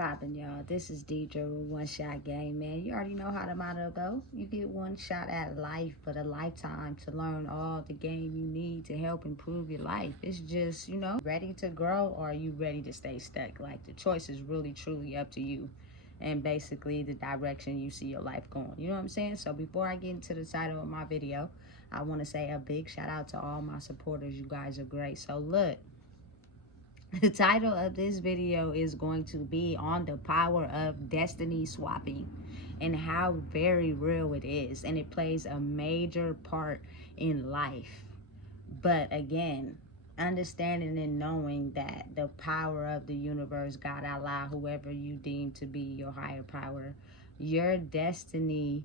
poppin', y'all? This is Deidre with One Shot Game, man. You already know how the motto go. You get one shot at life, but a lifetime to learn all the game you need to help improve your life. It's just, ready to grow, or are you ready to stay stuck? Like, the choice is really, truly up to you, and basically the direction you see your life going. You know what I'm saying? So before I get into the title of my video, I want to say a big shout out to all my supporters. You guys are great. So look, the title of this video is going to be on the power of destiny swapping and how very real it is, and it plays a major part in life. But again, understanding and knowing that the power of the universe, God, Allah, whoever you deem to be your higher power, your destiny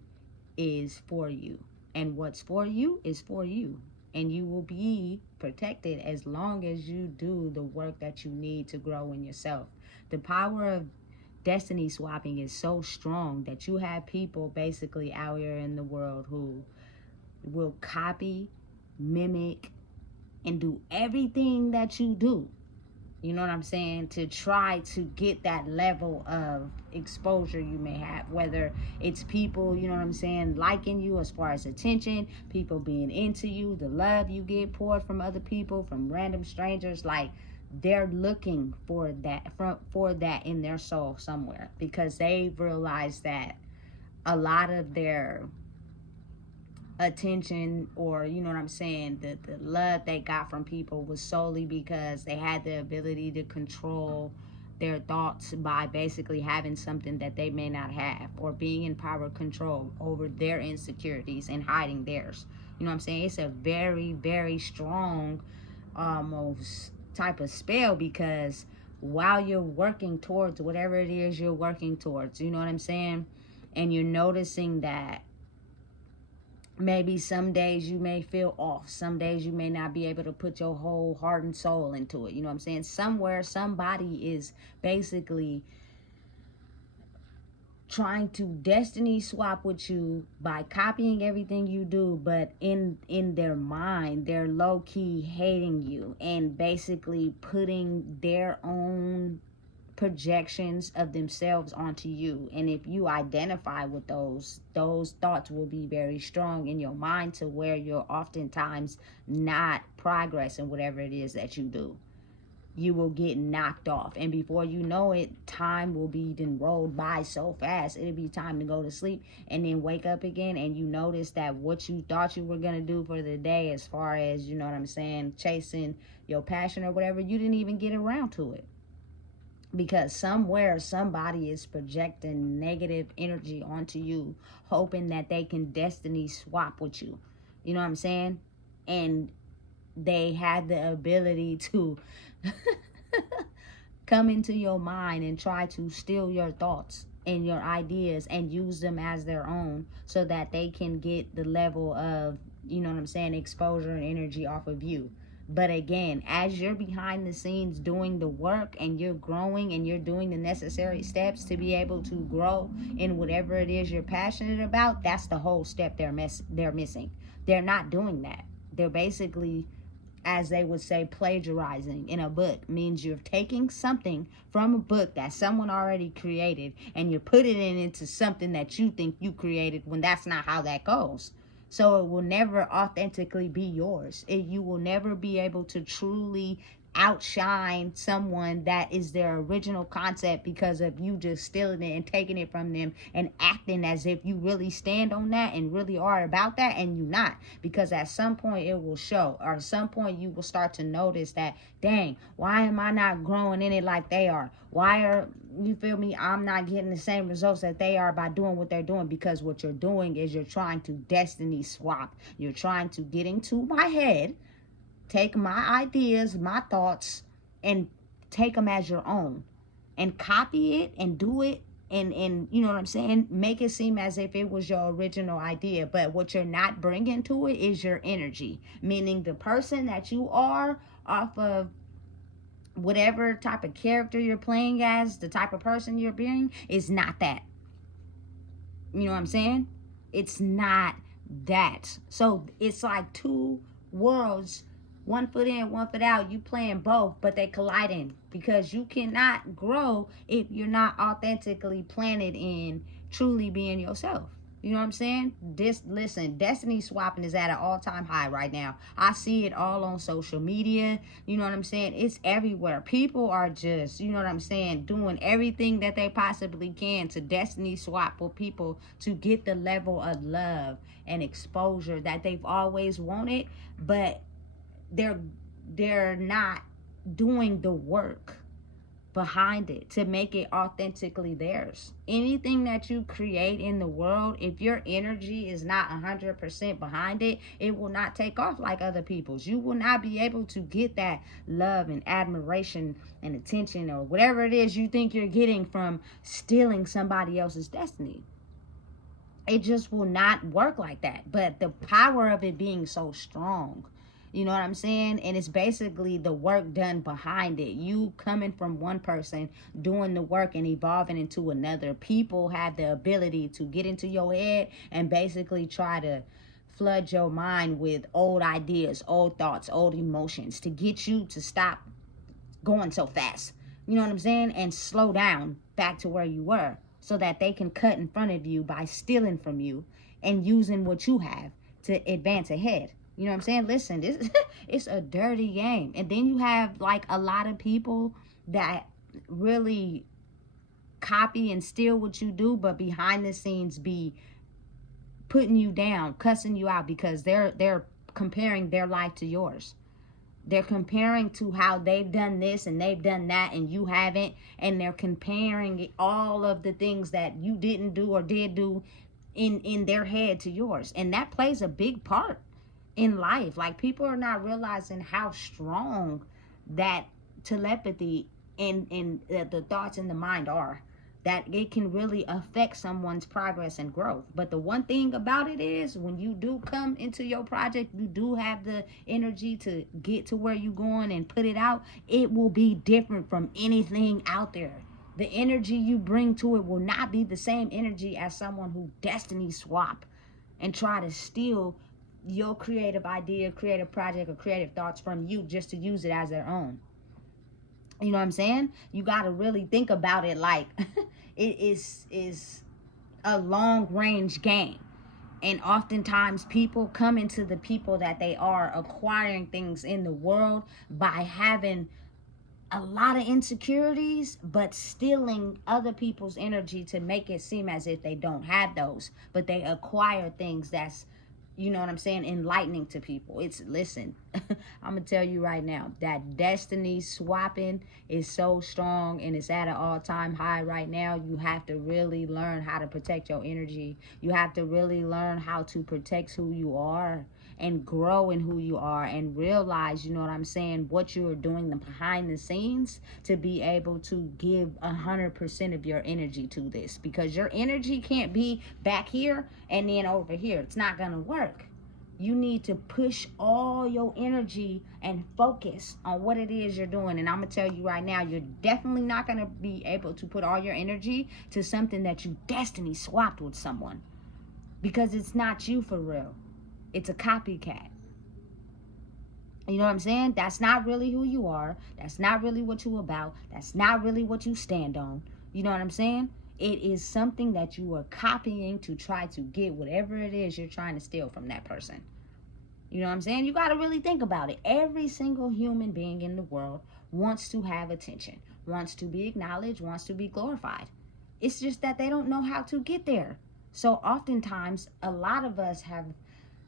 is for you, and what's for you is for you. And you will be protected as long as you do the work that you need to grow in yourself. The power of destiny swapping is so strong that you have people basically out here in the world who will copy, mimic, and do everything that you do. You know what I'm saying? To try to get that level of exposure you may have, whether it's people, you know what I'm saying, liking you as far as attention, people being into you, the love you get poured from other people, from random strangers. Like, they're looking for that in their soul somewhere, because they realize that a lot of their attention, or you know what I'm saying, the love they got from people was solely because they had the ability to control their thoughts by basically having something that they may not have, or being in power control over their insecurities and hiding theirs. You know what I'm saying? It's a very, very strong almost type of spell, because while you're working towards whatever it is you're working towards, you know what I'm saying, and you're noticing that maybe some days you may feel off. Some days you may not be able to put your whole heart and soul into it. You know what I'm saying? Somewhere, somebody is basically trying to destiny swap with you by copying everything you do, but in their mind, they're low-key hating you and basically putting their own projections of themselves onto you. And if you identify with those thoughts will be very strong in your mind, to where you're oftentimes not progressing whatever it is that you do. You will get knocked off, and before you know it, time will be then rolled by so fast. It'll be time to go to sleep, and then wake up again, and you notice that what you thought you were gonna do for the day, as far as, you know what I'm saying, chasing your passion or whatever, you didn't even get around to it, because somewhere somebody is projecting negative energy onto you, hoping that they can destiny swap with you. You know what I'm saying? And they had the ability to come into your mind and try to steal your thoughts and your ideas and use them as their own, so that they can get the level of, you know what I'm saying, exposure and energy off of you. But again, as you're behind the scenes doing the work, and you're growing, and you're doing the necessary steps to be able to grow in whatever it is you're passionate about, that's the whole step they're missing. They're not doing that. They're basically, as they would say, plagiarizing in a book. Means you're taking something from a book that someone already created, and you're putting it into something that you think you created, when that's not how that goes. So it will never authentically be yours. You will never be able to truly outshine someone that is their original concept, because of you just stealing it and taking it from them and acting as if you really stand on that and really are about that, and you're not. Because at some point it will show, or at some point you will start to notice that, dang, why am I not growing in it like they are? Why are, you feel me, I'm not getting the same results that they are by doing what they're doing? Because what you're doing is you're trying to destiny swap. You're trying to get into my head, take my ideas, my thoughts, and take them as your own, and copy it and do it, and you know what I'm saying, make it seem as if it was your original idea. But what you're not bringing to it is your energy, meaning the person that you are off of whatever type of character you're playing as, the type of person you're being, is not that. You know what I'm saying? It's not that. So it's like two worlds one foot in, one foot out. You playing both, but they colliding, because you cannot grow if you're not authentically planted in truly being yourself. You know what I'm saying? Listen, destiny swapping is at an all-time high right now. I see it all on social media. You know what I'm saying? It's everywhere. People are just, you know what I'm saying, doing everything that they possibly can to destiny swap with people to get the level of love and exposure that they've always wanted, but they're not doing the work behind it to make it authentically theirs. Anything that you create in the world, if your energy is not 100% behind it, it will not take off like other people's. You will not be able to get that love and admiration and attention or whatever it is you think you're getting from stealing somebody else's destiny. It just will not work like that. But the power of it being so strong, you know what I'm saying? And it's basically the work done behind it. You coming from one person, doing the work and evolving into another. People have the ability to get into your head and basically try to flood your mind with old ideas, old thoughts, old emotions to get you to stop going so fast. You know what I'm saying? And slow down back to where you were, so that they can cut in front of you by stealing from you and using what you have to advance ahead. You know what I'm saying? Listen, this it's a dirty game. And then you have like a lot of people that really copy and steal what you do, but behind the scenes be putting you down, cussing you out, because they're comparing their life to yours. They're comparing to how they've done this and they've done that and you haven't. And they're comparing all of the things that you didn't do or did do in their head to yours. And that plays a big part in life. Like, people are not realizing how strong that telepathy and the thoughts in the mind are, that it can really affect someone's progress and growth. But the one thing about it is, when you do come into your project, you do have the energy to get to where you're going and put it out, it will be different from anything out there. The energy you bring to it will not be the same energy as someone who destiny swap and try to steal your creative idea, creative project, or creative thoughts from you just to use it as their own. You know what I'm saying? You got to really think about it like it is a long range game. And oftentimes people come into the people that they are acquiring things in the world by having a lot of insecurities, but stealing other people's energy to make it seem as if they don't have those, but they acquire things that's, you know what I'm saying, enlightening to people. Listen, I'm gonna tell you right now that destiny swapping is so strong and it's at an all-time high right now. You have to really learn how to protect your energy. You have to really learn how to protect who you are and grow in who you are, and realize, you know what I'm saying, what you are doing behind the scenes to be able to give 100% of your energy to this, because your energy can't be back here and then over here. It's not gonna work. You need to push all your energy and focus on what it is you're doing. And I'm gonna tell you right now, you're definitely not gonna be able to put all your energy to something that you destiny swapped with someone, because it's not you for real. It's a copycat. You know what I'm saying? That's not really who you are. That's not really what you about. That's not really what you stand on. You know what I'm saying? It is something that you are copying to try to get whatever it is you're trying to steal from that person. You know what I'm saying? You got to really think about it. Every single human being in the world wants to have attention, wants to be acknowledged, wants to be glorified. It's just that they don't know how to get there. So oftentimes, a lot of us have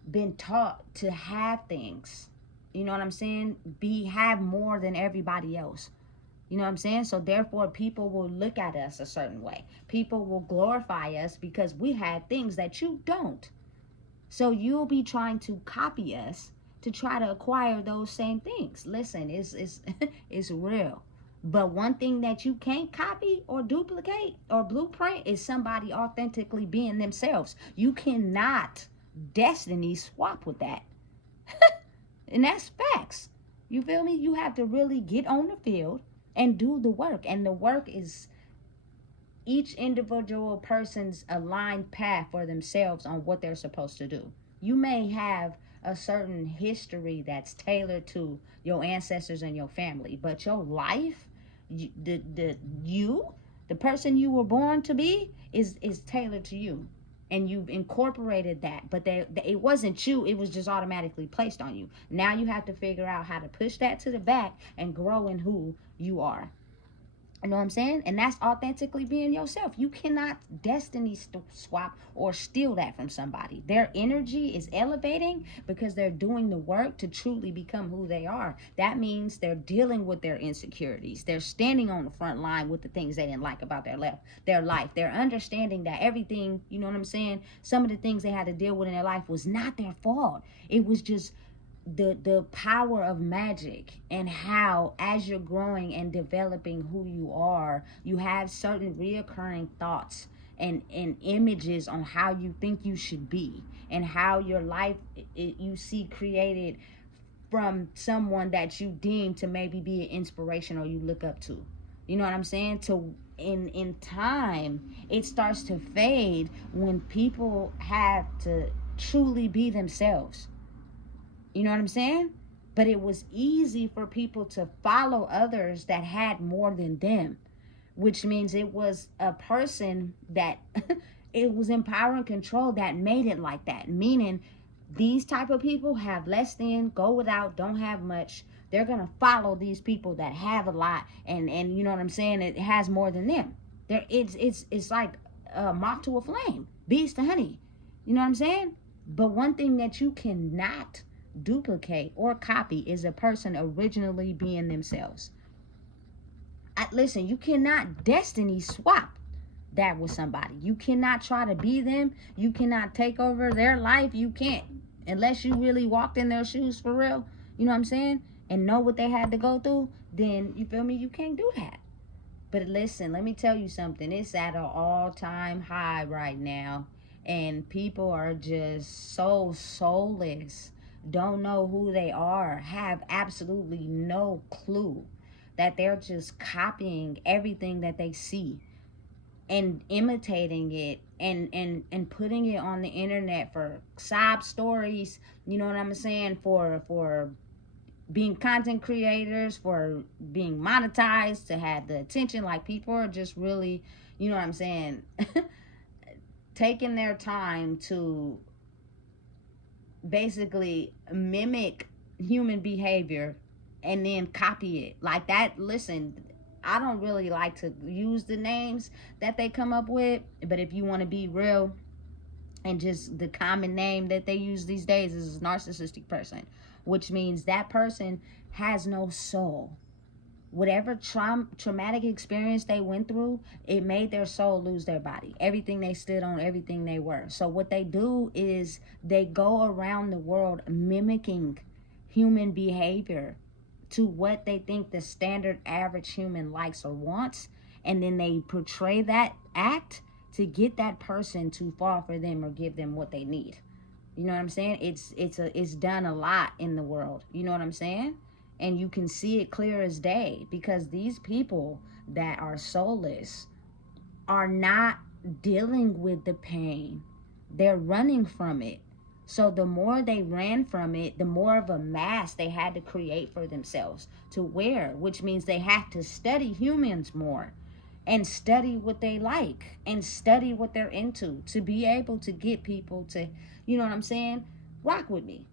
been taught to have things, you know what I'm saying, have more than everybody else. You know what I'm saying? So therefore people will look at us a certain way. People will glorify us because we have things that you don't. So you'll be trying to copy us to try to acquire those same things. Listen, it's real. But one thing that you can't copy or duplicate or blueprint is somebody authentically being themselves. You cannot destiny swap with that. And that's facts. You feel me? You have to really get on the field and do the work. And the work is each individual person's aligned path for themselves on what they're supposed to do. You may have a certain history that's tailored to your ancestors and your family, but your life, the person you were born to be is tailored to you, and you've incorporated that, but it wasn't you, it was just automatically placed on you. Now you have to figure out how to push that to the back and grow in who you are. You know what I'm saying? And that's authentically being yourself. You cannot destiny swap or steal that from somebody. Their energy is elevating because they're doing the work to truly become who they are. That means they're dealing with their insecurities. They're standing on the front line with the things they didn't like about their life. They're understanding that everything, you know what I'm saying? Some of the things they had to deal with in their life was not their fault. It was just the power of magic, and how as you're growing and developing who you are, you have certain reoccurring thoughts and images on how you think you should be, and how your life you see created from someone that you deem to maybe be an inspiration or you look up to. You know what I'm saying? To in time, it starts to fade when people have to truly be themselves. You know what I'm saying? But it was easy for people to follow others that had more than them, which means it was a person that it was in power and control that made it like that. Meaning these type of people have less than, go without, don't have much. They're going to follow these people that have a lot, and you know what I'm saying? It has more than them. It's like a moth to a flame, bees to honey. You know what I'm saying? But one thing that you cannot duplicate or copy is a person originally being themselves. Listen, you cannot destiny swap that with somebody. You cannot try to be them. You cannot take over their life. You can't, unless you really walked in their shoes for real. You know what I'm saying? And know what they had to go through. Then, you feel me? You can't do that. But listen, let me tell you something. It's at an all-time high right now, and people are just so soulless, don't know who they are, have absolutely no clue, that they're just copying everything that they see and imitating it, and putting it on the internet for sob stories. You know what I'm saying? For being content creators, for being monetized, to have the attention. Like, people are just really, you know what I'm saying, taking their time to basically mimic human behavior and then copy it like that. Listen, I don't really like to use the names that they come up with, but if you want to be real, and just the common name that they use these days is narcissistic person, which means that person has no soul. Whatever traumatic experience they went through, it made their soul lose their body, everything they stood on, everything they were. So what they do is they go around the world mimicking human behavior to what they think the standard average human likes or wants, and then they portray that act to get that person to fall for them or give them what they need. You know what I'm saying? It's done a lot in the world. You know what I'm saying? And you can see it clear as day, because these people that are soulless are not dealing with the pain. They're running from it. So the more they ran from it, the more of a mask they had to create for themselves to wear, which means they have to study humans more, and study what they like, and study what they're into, to be able to get people to, you know what I'm saying, rock with me.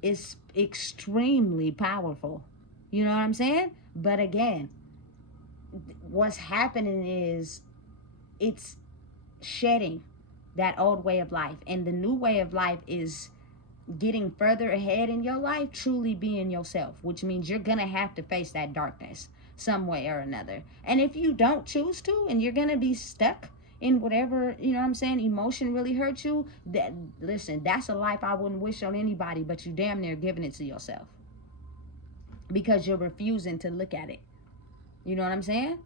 It's extremely powerful. You know what I'm saying? But again, what's happening is it's shedding that old way of life, and the new way of life is getting further ahead in your life, truly being yourself, which means you're gonna have to face that darkness some way or another. And if you don't choose to, and you're gonna be stuck in whatever, you know what I'm saying, emotion really hurt you, that, listen, that's a life I wouldn't wish on anybody, but you damn near giving it to yourself, because you're refusing to look at it. You know what I'm saying?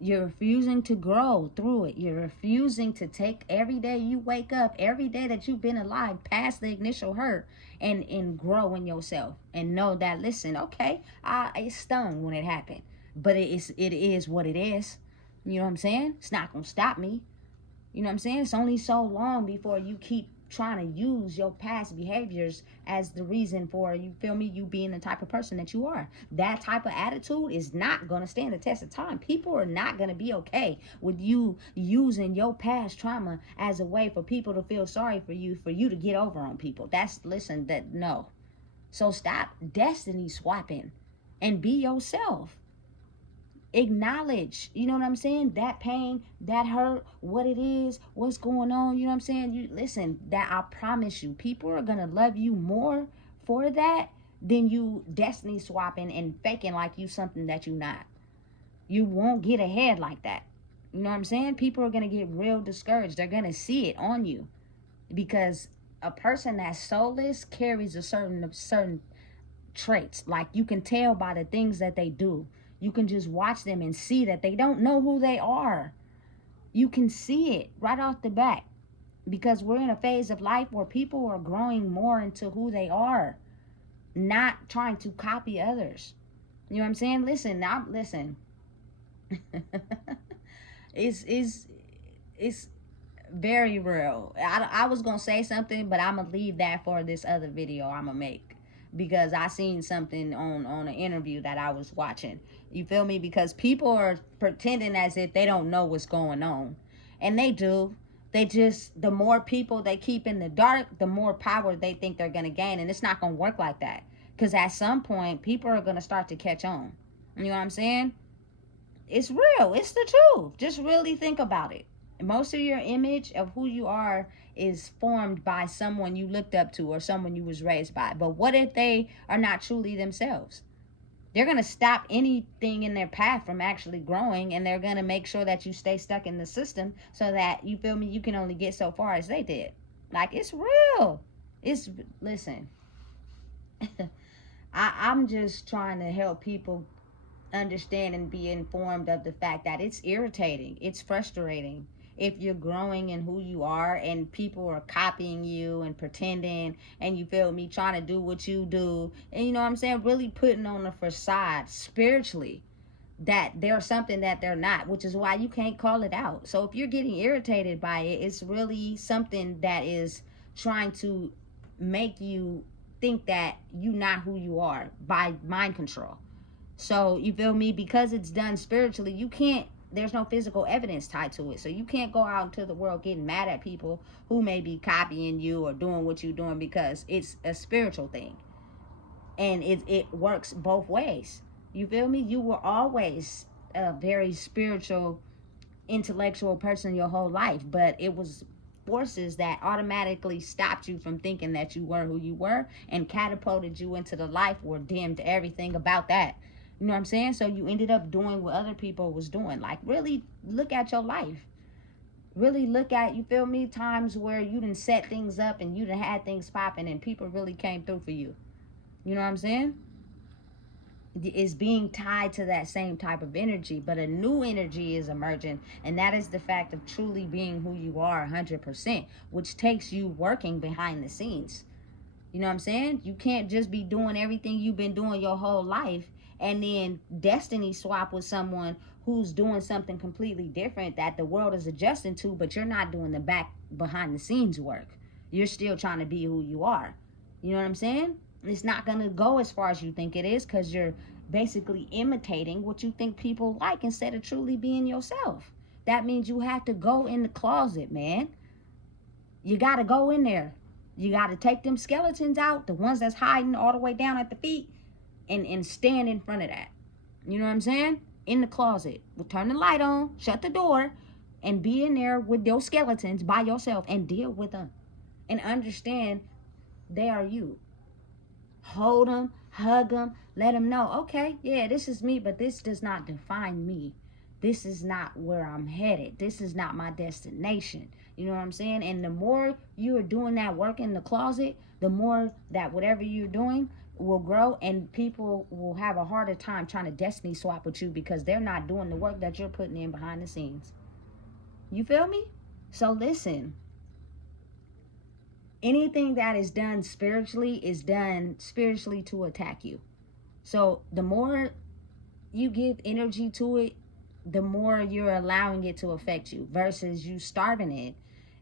You're refusing to grow through it. You're refusing to take every day you wake up, every day that you've been alive, past the initial hurt, and grow in yourself, and know that, listen, okay, it stung when it happened, but it is what it is. You know what I'm saying? It's not gonna stop me. You know what I'm saying? It's only so long before you keep trying to use your past behaviors as the reason for, you feel me, you being the type of person that you are. That type of attitude is not going to stand the test of time. People are not going to be okay with you using your past trauma as a way for people to feel sorry for you to get over on people. No. So stop destiny swapping and be yourself. Acknowledge, you know what I'm saying, that pain, that hurt, what it is, what's going on, you know what I'm saying. You listen, that I promise you, people are gonna love you more for that than you destiny swapping and faking like you something that you not. You won't get ahead like that. You know what I'm saying? People are gonna get real discouraged. They're gonna see it on you, because a person that's soulless carries a certain traits. Like, you can tell by the things that they do. You can just watch them and see that they don't know who they are. You can see it right off the bat, because we're in a phase of life where people are growing more into who they are, not trying to copy others. You know what I'm saying? Listen. It's very real. I was gonna say something, but I'm gonna leave that for this other video I'm gonna make, because I seen something on an interview that I was watching. You feel me? Because people are pretending as if they don't know what's going on, and they do. They just, the more people they keep in the dark, the more power they think they're gonna gain, and it's not gonna work like that. Because at some point, people are gonna start to catch on. You know what I'm saying? It's real. It's the truth. Just really think about it. Most of your image of who you are is formed by someone you looked up to or someone you was raised by. But what if they are not truly themselves? They're going to stop anything in their path from actually growing, and they're going to make sure that you stay stuck in the system, so that, you feel me, you can only get so far as they did. Like, it's real. Listen, I'm just trying to help people understand and be informed of the fact that it's irritating, it's frustrating if you're growing in who you are and people are copying you and pretending, and, you feel me, trying to do what you do, and, you know what I'm saying, really putting on a facade spiritually that they're something that they're not, which is why you can't call it out. So if you're getting irritated by it, it's really something that is trying to make you think that you're not who you are by mind control. So, you feel me, because it's done spiritually, you can't, there's no physical evidence tied to it. So you can't go out into the world getting mad at people who may be copying you or doing what you're doing, because it's a spiritual thing. And it works both ways. You feel me? You were always a very spiritual, intellectual person your whole life, but it was forces that automatically stopped you from thinking that you were who you were, and catapulted you into the life where dimmed everything about that. You know what I'm saying? So you ended up doing what other people was doing. Like, really look at your life. Really look at, you feel me, times where you done set things up and you done had things popping and people really came through for you. You know what I'm saying? It's being tied to that same type of energy, but a new energy is emerging, and that is the fact of truly being who you are 100%, which takes you working behind the scenes. You know what I'm saying? You can't just be doing everything you've been doing your whole life and then destiny swap with someone who's doing something completely different that the world is adjusting to, but you're not doing the back behind the scenes work. You're still trying to be who you are. You know what I'm saying? It's not going to go as far as you think it is, because you're basically imitating what you think people like instead of truly being yourself. That means you have to go in the closet, man. You got to go in there. You got to take them skeletons out, the ones that's hiding all the way down at the feet, and stand in front of that. You know what I'm saying? In the closet. We'll turn the light on, shut the door, and be in there with those skeletons by yourself and deal with them. And understand they are you. Hold them, hug them, let them know, okay, yeah, this is me, but this does not define me. This is not where I'm headed. This is not my destination. You know what I'm saying? And the more you are doing that work in the closet, the more that whatever you're doing will grow, and people will have a harder time trying to destiny swap with you, because they're not doing the work that you're putting in behind the scenes. You feel me? So listen, anything that is done spiritually is done spiritually to attack you. So the more you give energy to it, the more you're allowing it to affect you, versus you starving it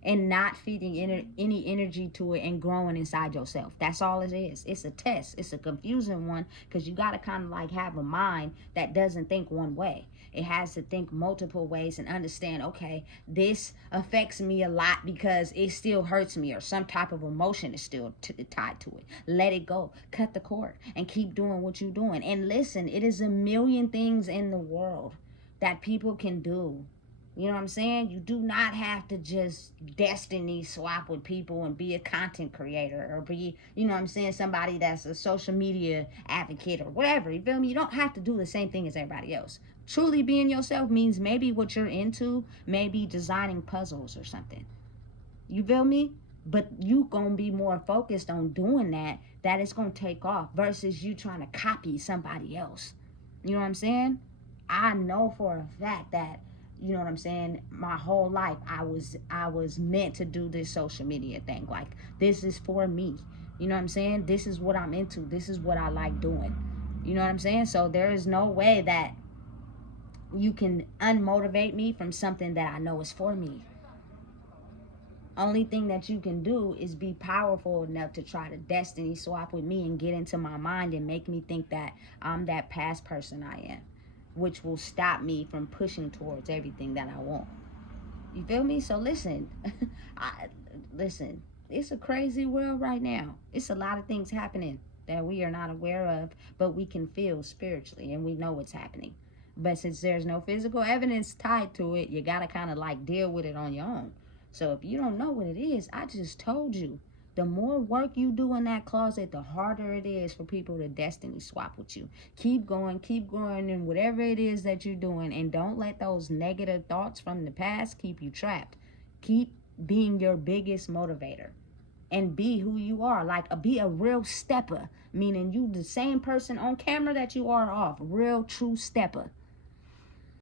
and not feeding any energy to it and growing inside yourself. That's all it is. It's a test. It's a confusing one because you got to kind of like have a mind that doesn't think one way. It has to think multiple ways and understand, okay, this affects me a lot because it still hurts me, or some type of emotion is still tied to it. Let it go. Cut the cord and keep doing what you're doing. And listen, it is a million things in the world that people can do. You know what I'm saying? You do not have to just destiny swap with people and be a content creator or be, you know what I'm saying, somebody that's a social media advocate or whatever. You feel me? You don't have to do the same thing as everybody else. Truly being yourself means maybe what you're into, maybe designing puzzles or something. You feel me? But you gonna be more focused on doing that it's gonna take off versus you trying to copy somebody else. You know what I'm saying? I know for a fact that, you know what I'm saying, my whole life I was meant to do this social media thing. Like, this is for me. You know what I'm saying? This is what I'm into. This is what I like doing. You know what I'm saying? So there is no way that you can unmotivate me from something that I know is for me. Only thing that you can do is be powerful enough to try to destiny swap with me and get into my mind and make me think that I'm that past person I am, which will stop me from pushing towards everything that I want. You feel me? So listen, listen, it's a crazy world right now. It's a lot of things happening that we are not aware of, but we can feel spiritually and we know what's happening. But since there's no physical evidence tied to it, you gotta kind of like deal with it on your own. So if you don't know what it is, I just told you. The more work you do in that closet, the harder it is for people to destiny swap with you. Keep going in whatever it is that you're doing, and don't let those negative thoughts from the past keep you trapped. Keep being your biggest motivator and be who you are. Like, be a real stepper, meaning you the same person on camera that you are off. Real true stepper.